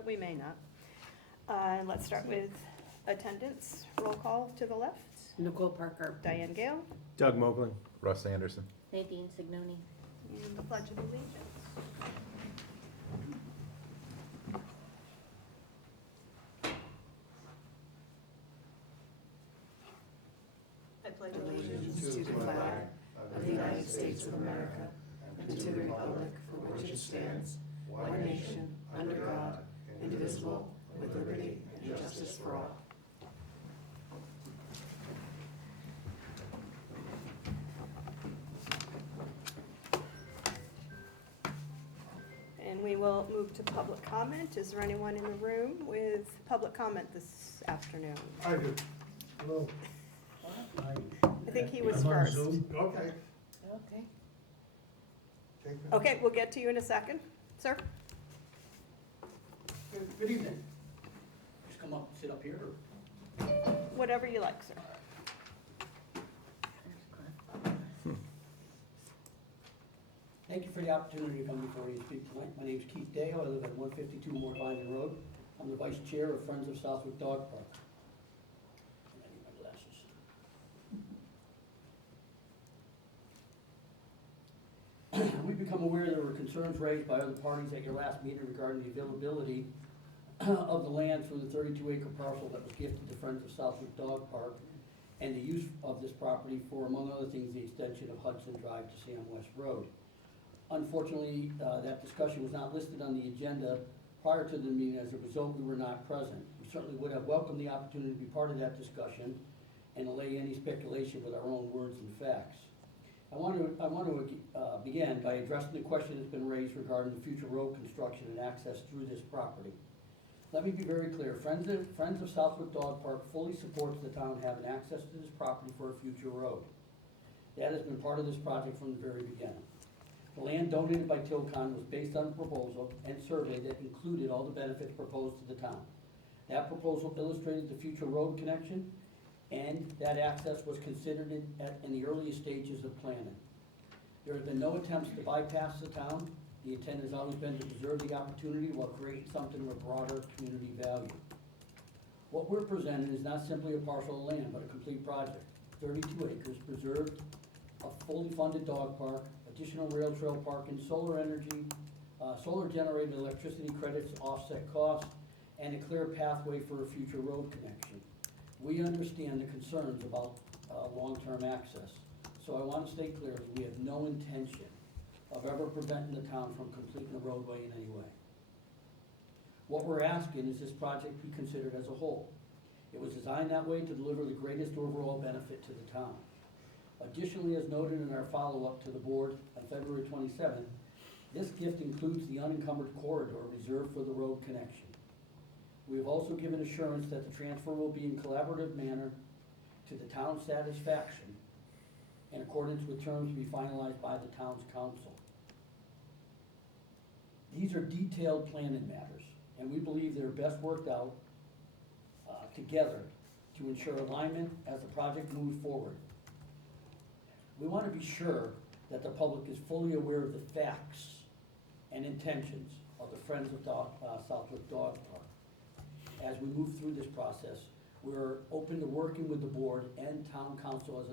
but we may not. Let's start with attendance. Roll call to the left. Nicole Parker. Diane Gale. Doug Moglen. Russ Anderson. Nadine Signoni. And the Pledge of Allegiance. I pledge allegiance To the flag of the United States of America and to the republic for which it stands, one nation, under God, indivisible, with liberty and justice for all. And we will move to public comment. Is there anyone in the room with public comment this afternoon? I do. Hello. I think he was I'm on first. Zoom. Okay. Okay. Take it. Okay, we'll get to you in a second. Sir? Good evening. Just come up, sit up here. Whatever you like, sir. Thank you for the opportunity to come before you and speak tonight. My name is Keith Dale. I live at 152 Moore Vining Road. I'm the vice chair of Friends of Southwick Dog Park. And I need my glasses. We've become aware there were concerns raised by other parties at your last meeting regarding the availability of the land through the 32-acre parcel that was gifted to Friends of Southwick Dog Park and the use of this property for, among other things, the extension of Hudson Drive to Sam West Road. Unfortunately, that discussion was not listed on the agenda prior to the meeting. As a result, we were not present. We certainly would have welcomed the opportunity to be part of that discussion and allay any speculation with our own words and facts. I want to begin by addressing the question that's been raised regarding the future road construction and access through this property. Let me be very clear. Friends of Southwick Dog Park fully supports the town having access to this property for a future road. That has been part of this project from the very beginning. The land donated by Tilcon was based on a proposal and survey that included all the benefits proposed to the town. That proposal illustrated the future road connection, and that access was considered in the earliest stages of planning. There have been no attempts to bypass the town. The intent has always been to preserve the opportunity while creating something of a broader community value. What we're presenting is not simply a parcel of land, but a complete project. 32 acres preserved, a fully funded dog park, additional rail trail parking, solar energy, solar generated electricity credits to offset costs, and a clear pathway for a future road connection. We understand the concerns about long-term access, so I want to state clearly, we have no intention of ever preventing the town from completing the roadway in any way. What we're asking is this project be considered as a whole. It was designed that way to deliver the greatest overall benefit to the town. Additionally, as noted in our follow-up to the board on February 27th, this gift includes the unencumbered corridor reserved for the road connection. We have also given assurance that the transfer will be in collaborative manner to the town's satisfaction in accordance with terms to be finalized by the town's council. These are detailed planning matters, and we believe they're best worked out together to ensure alignment as the project moves forward. We want to be sure that the public is fully aware of the facts and intentions of the Friends of Southwick Dog Park. As we move through this process, we're open to working with the board and town council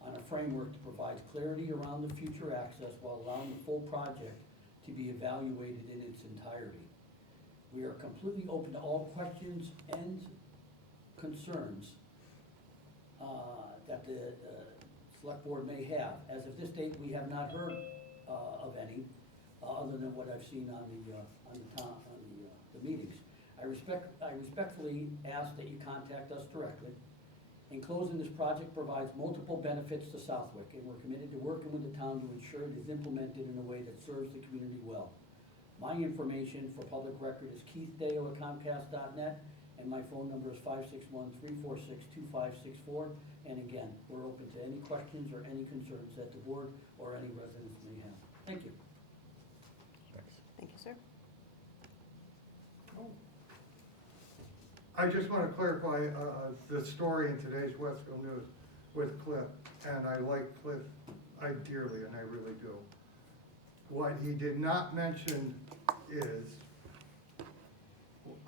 on a framework that provides clarity around the future access while allowing the full project to be evaluated in its entirety. We are completely open to all questions and concerns that the select board may have. As of this date, we have not heard of any, other than what I've seen on the meetings. I respectfully ask that you contact us directly. In closing, this project provides multiple benefits to Southwick, and we're committed to working with the town to ensure it is implemented in a way that serves the community well. My information for public record is keithdale@comcast.net, and my phone number is 561-346-2564. And again, we're open to any questions or any concerns that the board or any residents may have. Thank you. Thanks. Thank you, sir. I just want to clarify the story in today's Westfield News with Cliff, and I like Cliff, I dearly, and I really do. What he did not mention is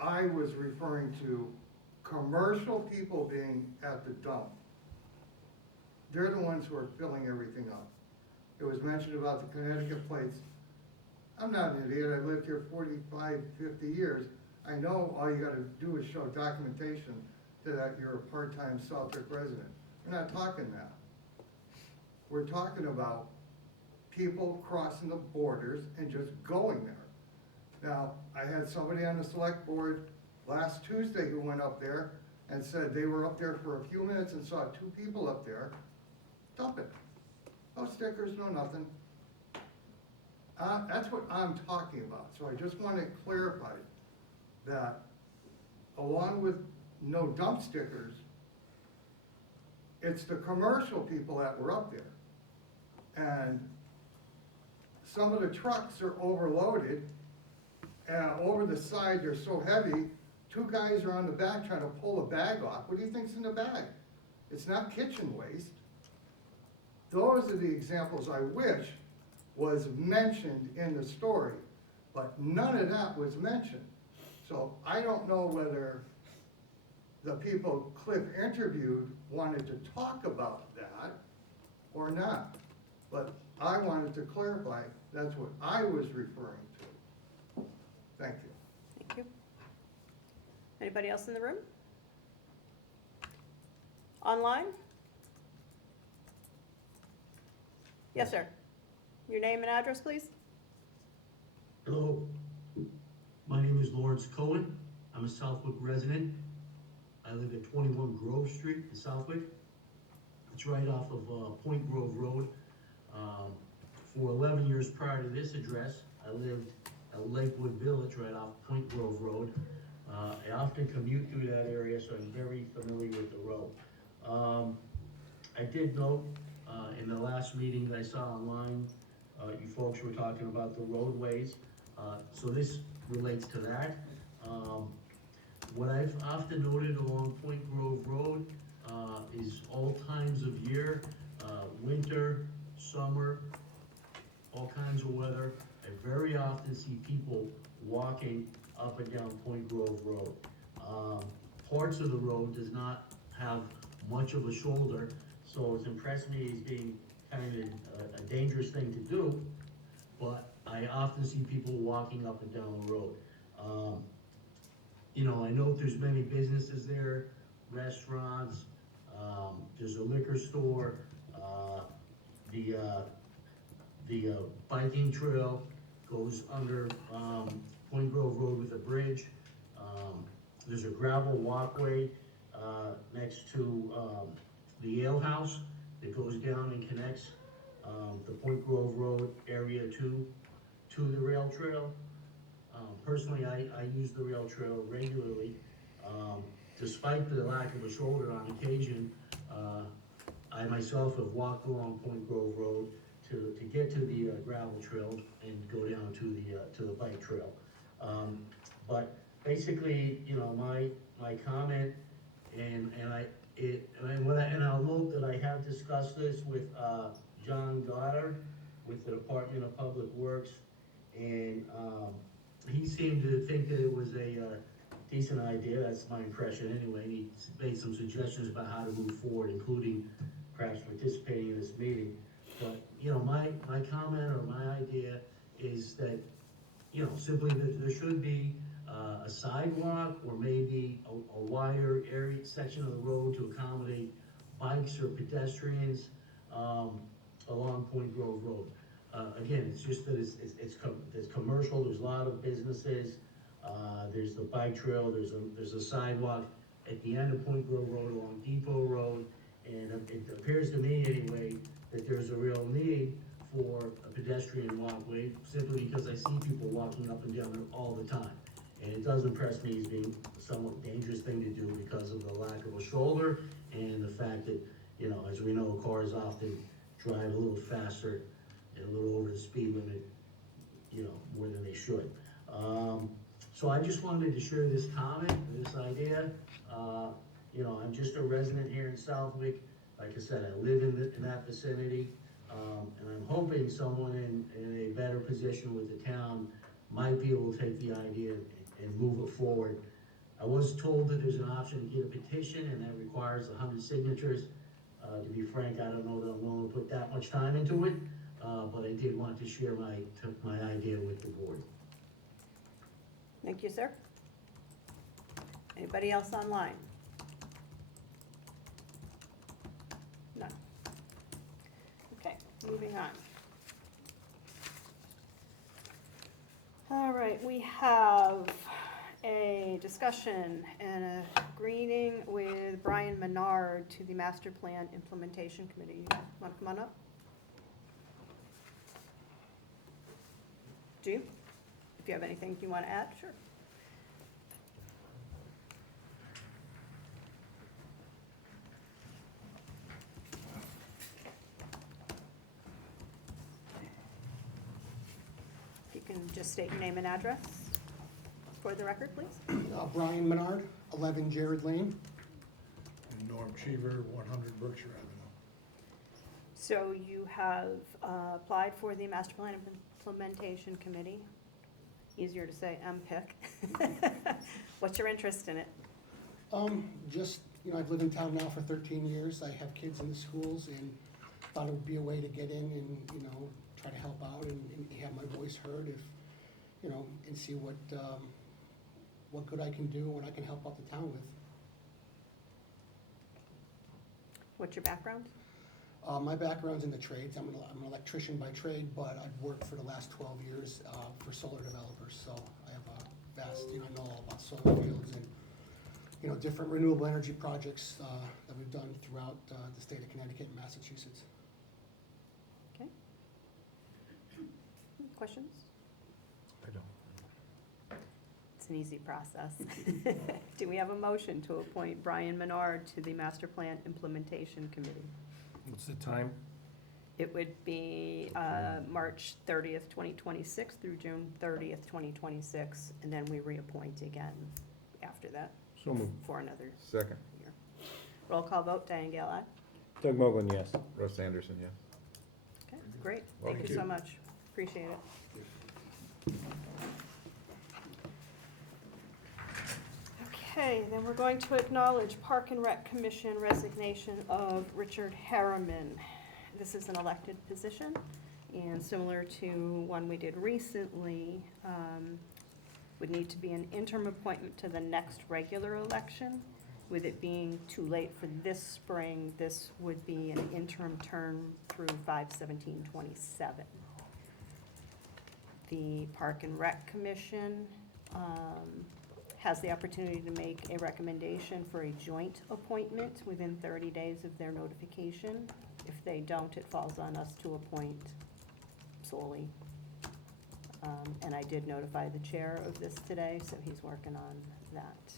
I was referring to commercial people being at the dump. They're the ones who are filling everything up. It was mentioned about the Connecticut plates. I'm not an idiot, I lived here 45, 50 years. I know all you gotta do is show documentation that you're a part-time Southwick resident. We're not talking that. We're talking about people crossing the borders and just going there. Now, I had somebody on the select board last Tuesday who went up there and said they were up there for a few minutes and saw two people up there dumping. No stickers, no nothing. That's what I'm talking about. So I just want to clarify that along with no dump stickers, it's the commercial people that were up there. And some of the trucks are overloaded, and over the side, they're so heavy, two guys are on the back trying to pull a bag off. What do you think's in the bag? It's not kitchen waste. Those are the examples I wish was mentioned in the story, but none of that was mentioned. So I don't know whether the people Cliff interviewed wanted to talk about that or not. But I wanted to clarify, that's what I was referring to. Thank you. Thank you. Anybody else in the room? Online? Yes, sir. Your name and address, please? Hello, my name is Lawrence Cohen. I'm a Southwick resident. I live at 21 Grove Street in Southwick. It's right off of Point Grove Road. For 11 years prior to this address, I lived at Lakewood Village right off Point Grove Road. I often commute through that area, so I'm very familiar with the road. I did note in the last meeting that I saw online, you folks were talking about the roadways, so this relates to that. What I've often noted along Point Grove Road is all times of year, winter, summer, all kinds of weather. I very often see people walking up and down Point Grove Road. Parts of the road does not have much of a shoulder, so it's impressed me as being kind of a dangerous thing to do, but I often see people walking up and down the road. You know, I know there's many businesses there, restaurants, there's a liquor store, the biking trail goes under Point Grove Road with a bridge. There's a gravel walkway next to the ale house that goes down and connects the Point Grove Road area to the rail trail. Personally, I use the rail trail regularly. Despite the lack of a shoulder on occasion, I myself have walked along Point Grove Road to get to the gravel trail and go down to the bike trail. But basically, you know, my comment, and I'll note that I have discussed this with John Goddard with the Department of Public Works, and he seemed to think that it was a decent idea. That's my impression anyway. He made some suggestions about how to move forward, including perhaps participating in this meeting. But, you know, my comment or my idea is that, you know, simply that there should be a sidewalk or maybe a wider area, section of the road to accommodate bikes or pedestrians along Point Grove Road. Again, it's just that it's commercial, there's a lot of businesses, there's the bike trail, there's a sidewalk at the end of Point Grove Road along Depot Road, and it appears to me anyway that there's a real need for a pedestrian walkway, simply because I see people walking up and down it all the time. And it does impress me as being a somewhat dangerous thing to do because of the lack of a shoulder and the fact that, you know, as we know, cars often drive a little faster and a little over the speed limit, you know, more than they should. So I just wanted to share this comment, this idea. You know, I'm just a resident here in Southwick. Like I said, I live in that vicinity, and I'm hoping someone in a better position with the town might be able to take the idea and and move it forward. I was told that there's an option to get a petition, and that requires 100 signatures. To be frank, I don't know that I'm willing to put that much time into it, but I did want to share my idea with the board. Thank you, sir. Anybody else online? None. Okay, moving on. All right, we have a discussion and a greeting with Brian Menard to the Master Plan Implementation Committee. You want to come on up? Do you? If you have anything you want to add, sure. If you can just state your name and address for the record, please. Brian Menard, 11 Jared Lane. And Norm Cheever, 100 Berkshire Avenue. So you have applied for the Master Plan Implementation Committee. Easier to say, MPIC. What's your interest in it? Just, I've lived in town now for 13 years. I have kids in the schools and thought it would be a way to get in and, try to help out and have my voice heard if, and see what good I can do, what I can help out the town with. What's your background? My background's in the trades. I'm an electrician by trade, but I've worked for the last 12 years for solar developers. So I have a vast, I know all about solar fields and, different renewable energy projects that we've done throughout the state of Connecticut and Massachusetts. Okay. Questions? I don't. It's an easy process. Do we have a motion to appoint Brian Menard to the Master Plan Implementation Committee? What's the time? It would be March 30th, 2026 through June 30th, 2026, and then we reappoint again after that So moved. for another Second. year. Roll call vote, Diane Gale, aye. Doug Mogul, yes. Russ Anderson, yes. Okay, great. Well, Thank you so much. Appreciate it. Okay, then we're going to acknowledge Park and Rec Commission resignation of Richard Harriman. This is an elected position, and similar to one we did recently, would need to be an interim appointment to the next regular election. With it being too late for this spring, this would be an interim term through 5/17/27. The Park and Rec Commission has the opportunity to make a recommendation for a joint appointment within 30 days of their notification. If they don't, it falls on us to appoint solely. And I did notify the chair of this today, so he's working on that.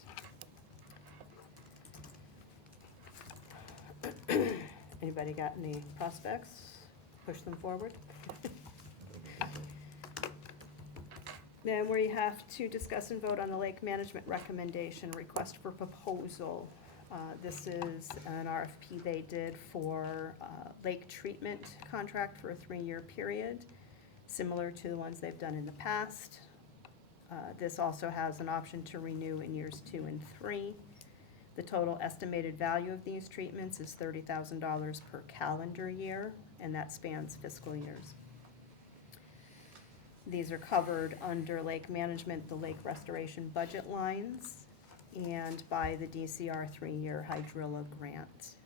Anybody got any prospects? Push them forward. Then we have to discuss and vote on the lake management recommendation, request for proposal. This is an RFP they did for lake treatment contract for a 3-year period, similar to the ones they've done in the past. This also has an option to renew in years 2 and 3. The total estimated value of these treatments is $30,000 per calendar year, and that spans fiscal years. These are covered under lake management, the lake restoration budget lines, and by the DCR 3-year hydrilla grant.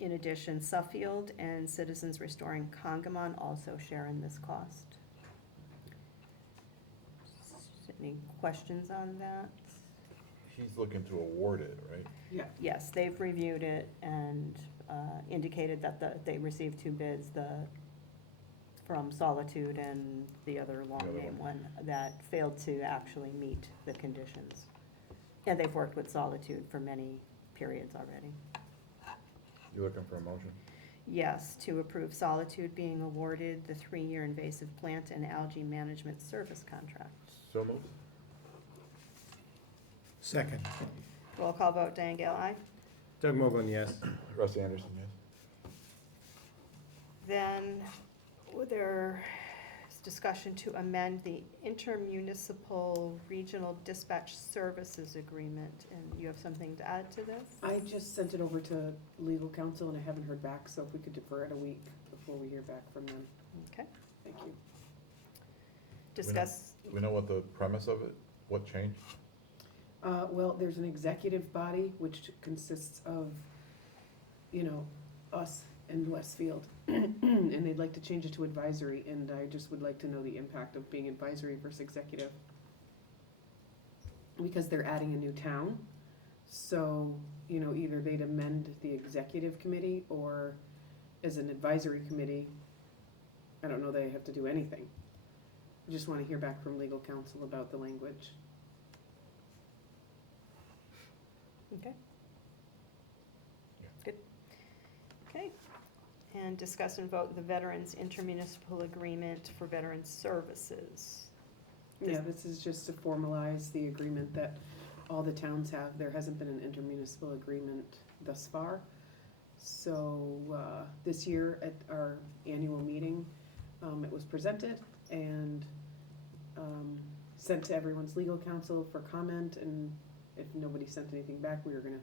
In addition, Suffield and Citizens Restoring Congamon also share in this cost. Any questions on that? He's looking to award it, right? Yes, they've reviewed it and indicated that they received 2 bids, from Solitude and the other long-name one that failed to actually meet the conditions. And they've worked with Solitude for many periods already. You looking for a motion? Yes, to approve Solitude being awarded the 3-year invasive plant and algae management service contract. So moved. Second. Roll call vote, Diane Gale, aye. Doug Mogul, yes. Russ Anderson, yes. Then there's discussion to amend the intermunicipal regional dispatch services agreement, and you have something to add to this? I just sent it over to legal counsel and I haven't heard back, so if we could defer it a week before we hear back from them. Okay, Thank you. discuss, Do we know what the premise of it, what changed? Well, there's an executive body which consists of, you know, us and Westfield. And they'd like to change it to advisory, and I just would like to know the impact of being advisory versus executive. Because they're adding a new town, so, you know, either they'd amend the executive committee or as an advisory committee, I don't know they have to do anything. I just wanna hear back from legal counsel about the language. okay? Yeah. Good. Okay, and discuss and vote the Veterans Intermunicipal Agreement for Veterans Services. Yeah, this is just to formalize the agreement that all the towns have. There hasn't been an intermunicipal agreement thus far. So, this year at our annual meeting, it was presented and, sent to everyone's legal counsel for comment, and if nobody sent anything back, we were gonna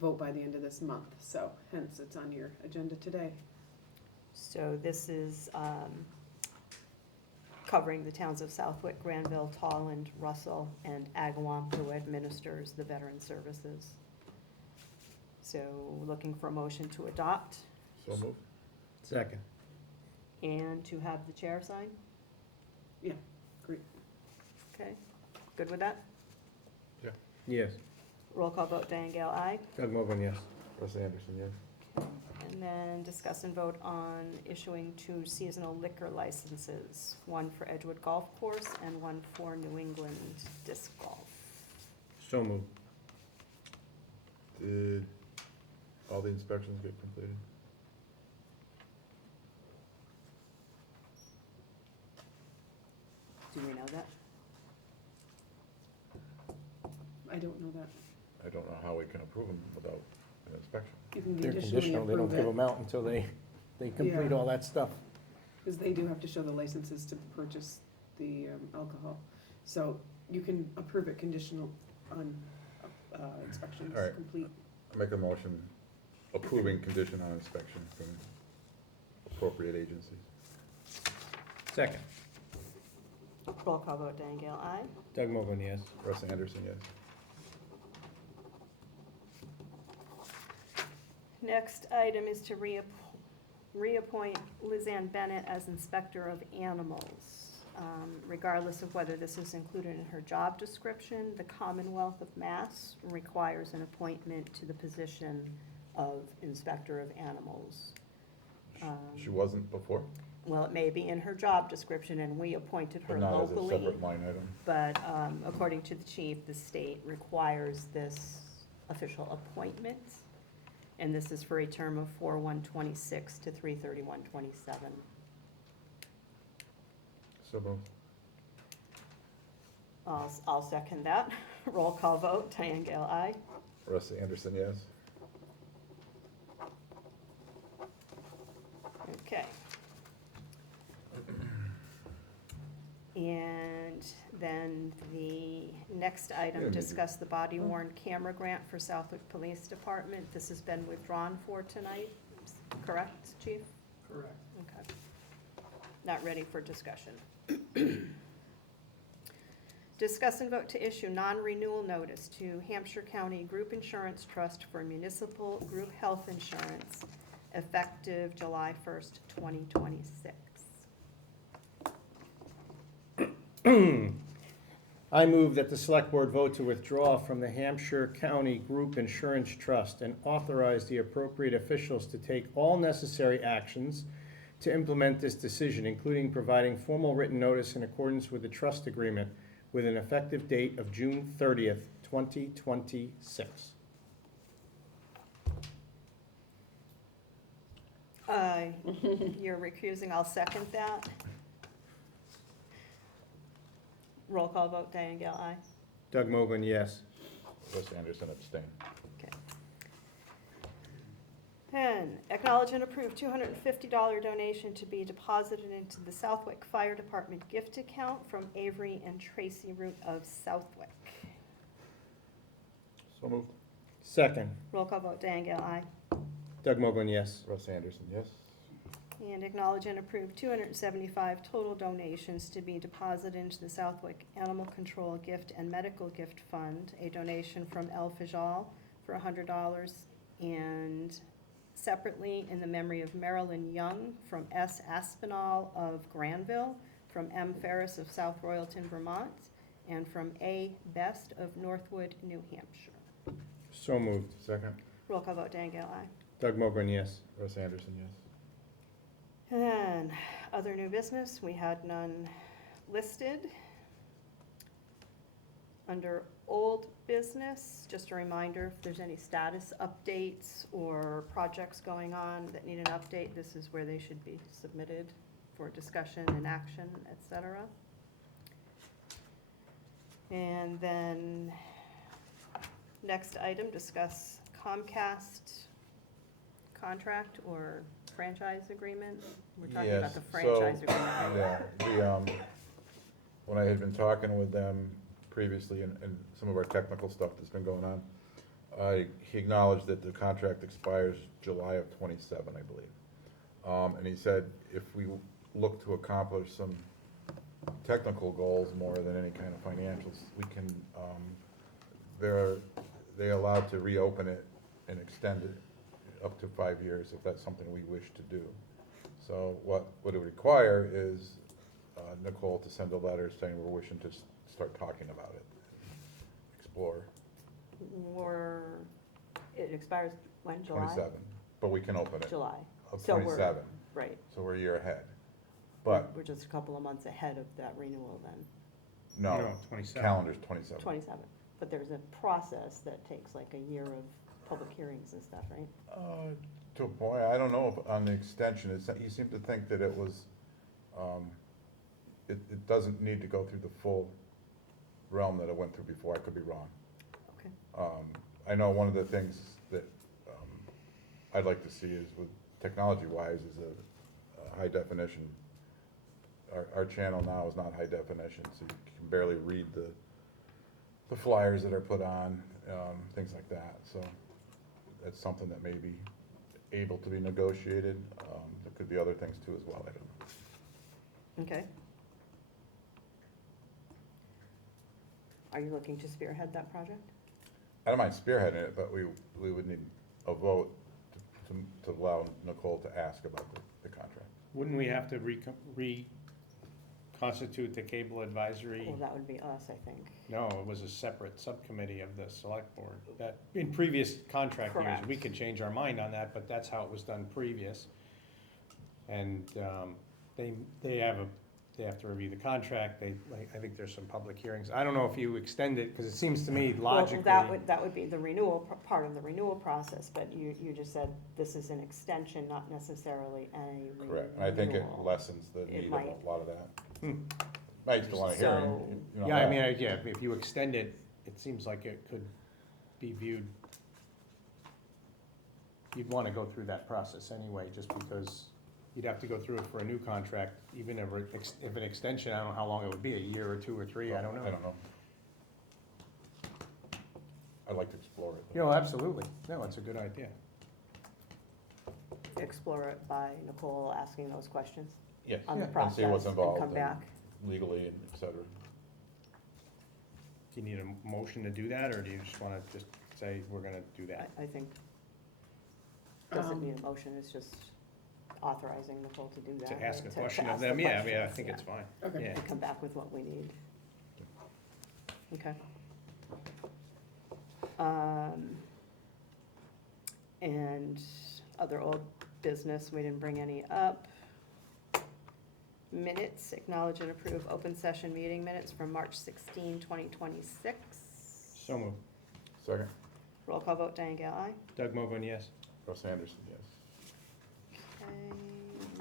vote by the end of this month, so hence it's on your agenda today. So this is covering the towns of Southwick, Granville, Tolland, Russell, and Agawam, who administers the veteran services. So looking for a motion to adopt So moved. Second. and to have the chair sign? Yeah, great. Okay, good with that? Yes. Roll call vote, Diane Gale, aye. Doug Mogul, yes. Russ Anderson, yes. And then discuss and vote on issuing 2 seasonal liquor licenses, one for Edgewood Golf Course and one for New England Disc Golf. So moved. Did all the inspections get completed? Do we know that? I don't know that. I don't know how we can approve them without an inspection. You can They're conditionally conditional, they don't approve give it, them out until they complete Yeah. all that stuff. because they do have to show the licenses to purchase the alcohol. So you can approve it conditional on inspections All right. complete. I make a motion approving condition on inspection from appropriate agencies. Second. Roll call vote, Diane Gale, aye. Doug Mogul, yes. Russ Anderson, yes. Next item is to reappoint Lizanne Bennett as Inspector of Animals. Regardless of whether this is included in her job description, the Commonwealth of Mass requires an appointment to the position of Inspector of Animals. She wasn't before, Well, it may be in her job description, and we appointed her but not as a locally. separate line item. But according to the chief, the state requires this official appointment. And this is for a term of 4/1/26 to 3/31/27. So moved. I'll second that. Roll call vote, Diane Gale, aye. Russ Anderson, yes. Okay. And then the next Yeah, item, maybe. discuss the body worn camera grant for Southwick Police Department. This has been withdrawn for tonight, correct, chief? Correct. Okay. Not ready for discussion. Discuss and vote to issue non-renewal notice to Hampshire County Group Insurance Trust for municipal group health insurance effective July 1st, 2026. I move that the select board vote to withdraw from the Hampshire County Group Insurance Trust and authorize the appropriate officials to take all necessary actions to implement this decision, including providing formal written notice in accordance with the trust agreement with an effective date of June 30th, 2026. You're recusing, I'll second that. Roll call vote, Diane Gale, aye. Doug Mogul, yes. Russ Anderson abstain. Okay. And acknowledge and approve $250 donation to be deposited into the Southwick Fire Department gift account from Avery and Tracy Root of Southwick. So moved. Second. Roll call vote, Diane Gale, aye. Doug Mogul, yes. Russ Anderson, yes. And acknowledge and approve 275 total donations to be deposited into the Southwick Animal Control Gift and Medical Gift Fund. A donation from El Fajal for $100, and separately in the memory of Marilyn Young from S. Aspinall of Granville, from M. Ferris of South Royalton, Vermont, and from A. Best of Northwood, New Hampshire. So moved. Second. Roll call vote, Diane Gale, aye. Doug Mogul, yes. Russ Anderson, yes. And then, other new business, we had none listed. Under old business, just a reminder, if there's any status updates or projects going on that need an update, this is where they should be submitted for discussion and action, et cetera. And then, next item, discuss Comcast contract or franchise agreement. We're talking about the franchise agreement, right? Yeah, when I had been talking with them previously and some of our technical stuff that's been going on, he acknowledged that the contract expires July of '27, I believe. And he said if we look to accomplish some technical goals more than any kind of financials, we can, they're allowed to reopen it and extend it up to 5 years if that's something we wish to do. So what it would require is Nicole to send a letter saying we're wishing to start talking about it, explore. Or, it expires when, July? 27, but we can open it. July. Of So we're- 27, Right. so we're a year ahead. But, We're just a couple of months ahead of that renewal then, no, 27. calendar's 27. 27. But there's a process that takes like a year of public hearings and stuff, right? To a point, I don't know if on the extension, he seemed to think that it was, it doesn't need to go through the full realm that it went through before. I could be wrong. Okay. I know one of the things that I'd like to see is with technology-wise is a high definition. Our channel now is not high definition, so you can barely read the flyers that are put on, things like that. So that's something that may be able to be negotiated. There could be other things too as well, I don't know. Okay. Are you looking to spearhead that project? I don't mind spearheading it, but we would need a vote to allow Nicole to ask about the contract. Wouldn't we have to reconstitute the cable advisory? Well, that would be us, I think. No, it was a separate subcommittee of the select board. That, in previous contract years, Correct. we could change our mind on that, but that's how it was done previous. And, they have to review the contract, I think there's some public hearings. I don't know if you extend it, because it seems to me logically. Well, that would be the renewal, part of the renewal process, but you just said this is an extension, not necessarily a renewal. Correct, and I think it lessens the It need of might. a lot of that. Hmm. Might still want a hearing. So- you know, Yeah, I mean, yeah, if you extend it, it seems like it could be viewed, you'd want to go through that process anyway, just because you'd have to go through it for a new contract, even if an extension, I don't know how long it would be, a year or two or three, I don't know. I don't know. I'd like to explore it. You know, absolutely, no, it's a good idea. Explore it by Nicole asking those questions Yes, on the and process see what's and involved come and back. legally and et cetera. Do you need a motion to do that, or do you just want to just say, we're going to do that? I think, doesn't need a motion, it's just authorizing Nicole to do that. To ask a to question ask of the them, yeah, I questions, think yeah. it's fine. Okay. Yeah. And come back with what we need. Okay. And other old business, we didn't bring any up. Minutes, acknowledge and approve open session meeting minutes from March 16, 2026. So moved. Second, Roll call vote, Diane Gale, aye. Doug Mogul, yes. Russ Anderson, yes. Okay,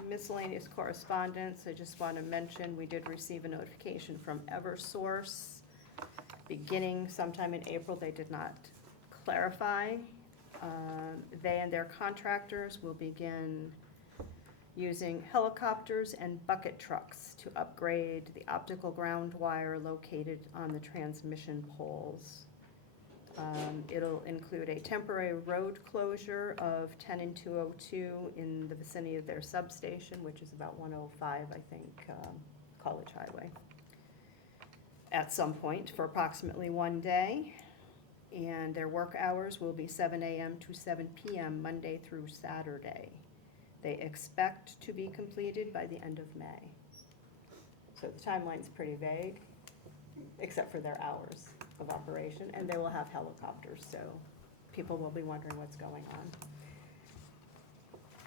miscellaneous correspondence, I just want to mention, we did receive a notification from Eversource beginning sometime in April. They did not clarify They and their contractors will begin using helicopters and bucket trucks to upgrade the optical ground wire located on the transmission poles. It'll include a temporary road closure of 10 and 202 in the vicinity of their substation, which is about 105, I think, College Highway, at some point for approximately 1 day. And their work hours will be 7 a.m. to 7 p.m. Monday through Saturday. They expect to be completed by the end of May. So the timeline's pretty vague, except for their hours of operation, and they will have helicopters, so people will be wondering what's going on.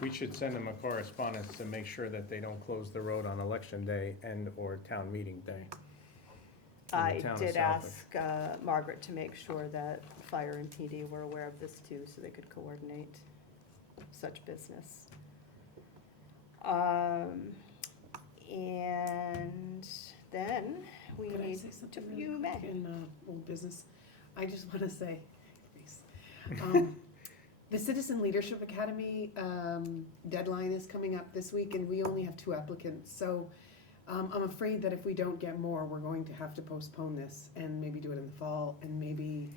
We should send them a correspondence to make sure that they don't close the road on election day and/or town meeting day. in the I town of did Southwick. ask Margaret to make sure that fire and PD were aware of this too, so they could coordinate such business. And then we Could I need say to, something really you quick may. in old business? I just want to say, the Citizen Leadership Academy deadline is coming up this week, and we only have 2 applicants. So I'm afraid that if we don't get more, we're going to have to postpone this and maybe do it in the fall. And maybe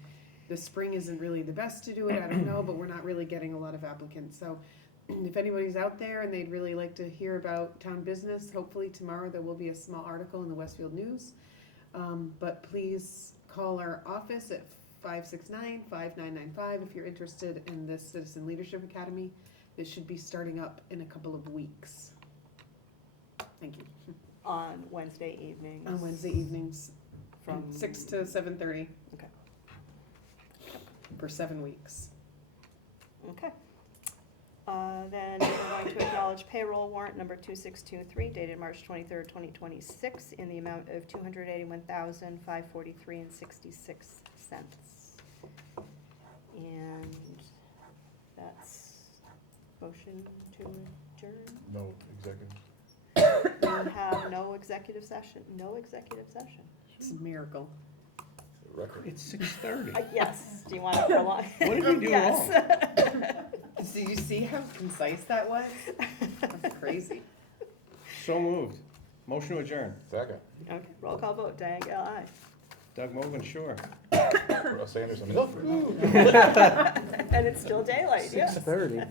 the spring isn't really the best to do it. I don't know, but we're not really getting a lot of applicants. So if anybody's out there and they'd really like to hear about town business, hopefully tomorrow there will be a small article in the Westfield News. But please call our office at 569-5995 if you're interested in this Citizen Leadership Academy. This should be starting up in a couple of weeks. Thank you. On Wednesday evenings. On Wednesday evenings From 6 to 7:30. Okay. For 7 weeks. Okay. Then we're going to acknowledge payroll warrant number 2623 dated March 23rd, 2026 in the amount of $281,543.66. And that's motion to adjourn. No executive. We have no executive session, It's a miracle. Record. It's 6:30. Yes, do you want to prolong? What did we do Yes. Did you see how concise that was? That's crazy. So moved. Motion to adjourn. Second. Okay, roll call vote, Diane Gale, aye. Doug Mogul, sure. Russ Anderson. No. And it's still daylight, yeah. 6:30.